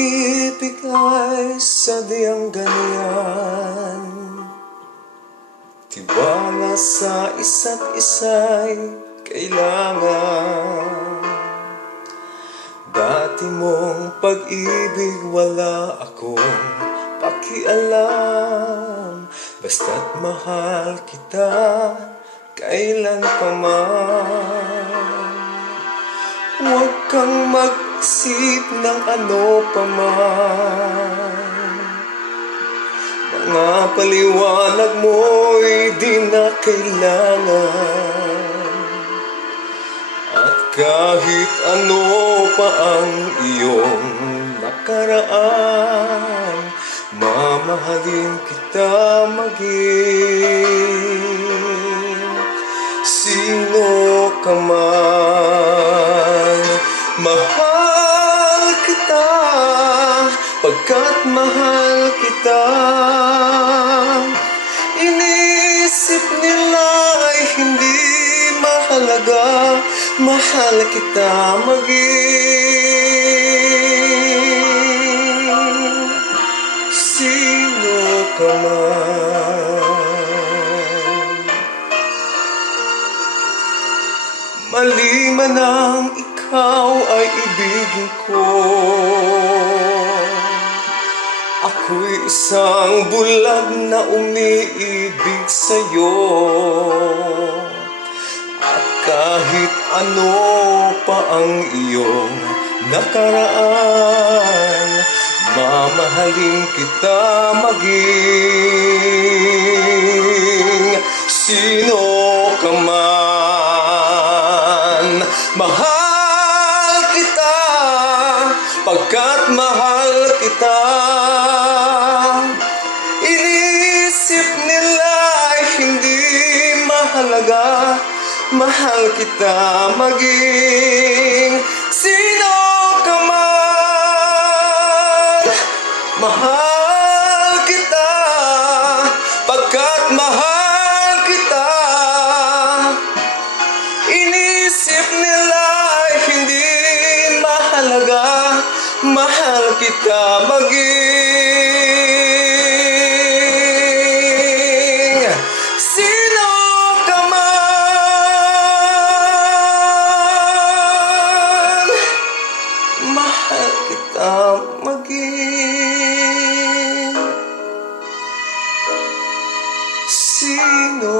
pag-ibig ay sadyang ganyan. Tiwala sa isa't isa'y kailangan. Dati mong pag-ibig wala akong pakialam. Basta't mahal kita kailan pa man. Huwag kang mag-isip ng ano pa man. Mga paliwanag mo'y di na kailangan. At kahit ano pa ang iyong nakaraan, mamahalin kita maging sino ka man. Mahal kita pagkat mahal kita. Inisip nila ay hindi mahalaga. Mahal kita maging sino ka man. Mali man ang ikaw ay ibigin ko. Ako'y isang bulag na umiibig sa'yo. At kahit ano pa ang iyong nakaraan, mamahalin kita maging sino ka man. Mahal kita pagkat mahal kita. Inisip nila ay hindi mahalaga. Mahal kita maging sino ka man. Mahal kita pagkat mahal kita. Inisip nila ay hindi mahalaga. Mahal kita maging sino ka man. Mahal kita maging sino